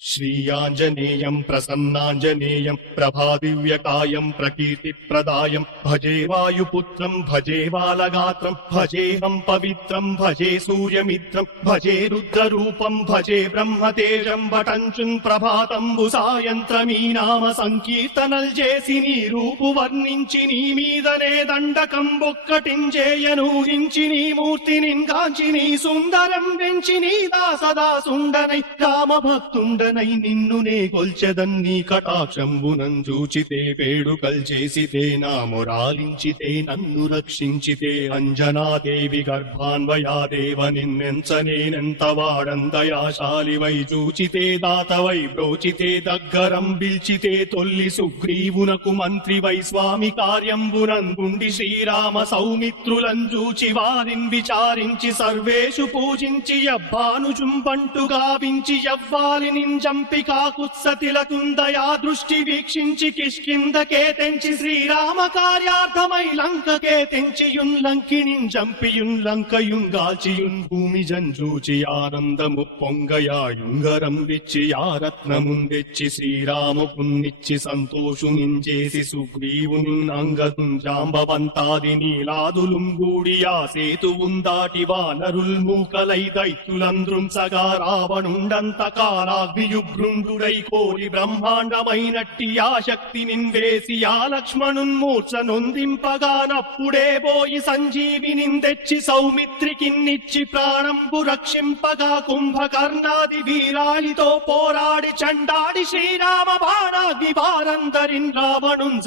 श्रीयाञ्जनेयं प्रसन्नाञ्जनेयं प्रभादिव्यकायं प्रकीर्तिप्रदायं भजे वायुपुत्रं भजे बालगात्रं भजेऽहं पवित्रं भजे सूर्यमित्रं भजे रुद्ररूपं भजे ब्रह्मतेजं बटञ्चुन् ప్రభాతంబు సాయంత్రమీ నామ సంకీర్తనల్ చేసి నీ రూపు వర్ణించి నీ మీదనే దండకం ఒక్కటించేయనూహించి నీ మూర్తిని గాంచి నీ సుందరం పెంచి నీ దాసదాసుండనై రామభక్తుండనై నిన్నునే కొల్చెదన్ నీ కటాక్షంబునం చూచితే వేడుకల్ చేసితే నా మొరాలించితే నన్ను రక్షించితే అంజనాదేవి గర్భాన్వయాదేవ నిన్నెంచనేనెంత వాడందయాశాలివై చూచితే దాతవై బ్రోచితే దగ్గరం బిల్చితే తొల్లి సుగ్రీవునకు మంత్రివై స్వామి కార్యంబునంగుండి శ్రీరామ సౌమిత్రులం చూచి వారిని విచారించి సర్వేషు పూజించి యవ్వాను చుంపంటు గావించి యవ్వాలిని చంపి కాకుత్సతిలకుందయా దృష్టి వీక్షించి కిష్కిందకే తెంచి శ్రీరామ కార్యార్థమై లంకకే తెంచియున్ లంకినిన్ చంపియున్ లంకయుంగాల్చియున్ భూమి జంజూచి ఆనందము పొంగయాయుంగరం విచ్చి యారత్నముందెచ్చి శ్రీరాముకున్నిచ్చి సంతోషునించేసి సుగ్రీవుని అంగతుం జాంబవంతాది నీలాదులుం గూడి ఆ సేతువుందాటి వానరుల్ మూకలై దైత్యులంద్రుంసగా రావణుండంత కారాగ్నియుగ్రుండుడై కోరి బ్రహ్మాండమైనట్టి ఆ శక్తి నిందేసి ఆ లక్ష్మణున్మూర్ఛ నొందింపగానప్పుడే పోయి సంజీవిని తెచ్చి సౌమిత్రికిన్నిచ్చి ప్రాణంబు రక్షింపగా కుంభకర్ణాది వీరాలితో పోరాడి చండాడి శ్రీరామ బాణాగ్ని వారందరిన్ రావణున్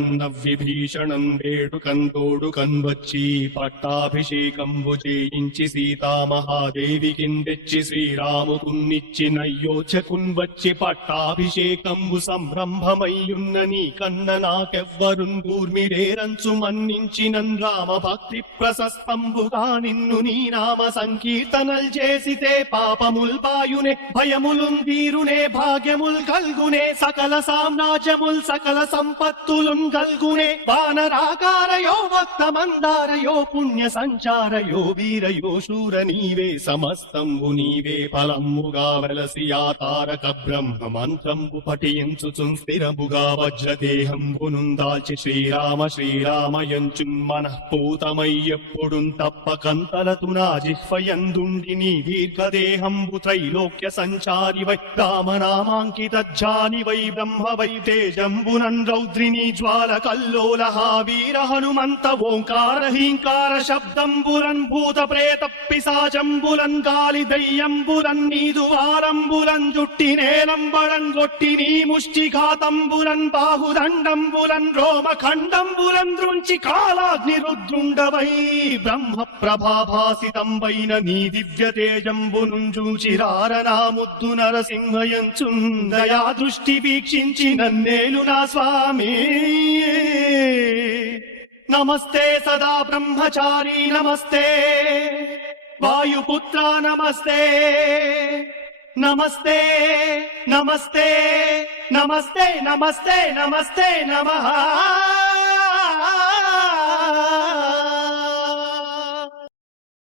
సంపగానంతలోకంబురానందమయ్యుండనవ్వేళనన్నవ్విభీషణం వేడుకందోడుకన్ వచ్చి పట్టాభిషేకంబు చేయించి సీతామహాదేవికిన్ తెచ్చి శ్రీరాముకున్నిచ్చి నయ్యోచకున్ వచ్చి పట్టాభిషేకంబు సంరంభమయ్యున్న నీ కన్న నాకెవ్వరున్ కూర్మిరేరంచు మన్నించినన్ రామ భక్తి ప్రశస్తంబుగా నిన్ను నీ నామ సంకీర్తనల్ చేసితే పాపముల్ పాయునే భయములున్ వీరునే భాగ్యముల్ కల్గునే సకల సామ్రాజ్యముల్ సకల సంపత్తులున్ కల్గునే వానరాకారయో భక్త మందారయో పుణ్య సంచారయో వీరయో శూర నీవే సమస్తంబు నీవే ఫలముగా వెలసి ఆ తారక బ్రహ్మ మంత్రంబు పఠించుచున్ స్థిరముగా వజ్రదేహంబునుందాల్చి శ్రీరామ శ్రీరామయంచున్ మనఃపూతమై ఎప్పుడున్ తప్పకంతలతునా జిహ్వయందుండి నీ దీర్ఘదేహంబు త్రైలోక్య సంచారి వై రామనామాంకితజ్జాని వై బ్రహ్మ వై తేజంబునన్ రౌద్రిని జ్వాల కల్లోల వీర హనుమంత ఓంకార హీంకార శబ్దంబులన్ భూత ప్రేత పిశాచంబులన్ గాలి దయ్యంబులన్ నీదు వారంబులన్ జుట్టి నేలంబళన్ గొట్టి నీ ముష్టిఘాతంబులన్ బాహుదండంబులన్ రోమ ఖండంబులన్ దృంచి కాలాగ్ని రుద్రుండవై బ్రహ్మ ప్రభాభాసితంబైన నీ దివ్య తేజంబునుంజూచి రారనా ముద్దు నరసింహయంచున్ దయా దృష్టి వీక్షించి నన్నేలు నా స్వామి నమస్తే సదా బ్రహ్మచారి నమస్తే వాయుపుత్ర నమస్తే నమస్తే నమస్తే నమస్తే నమస్తే నమస్తే నమః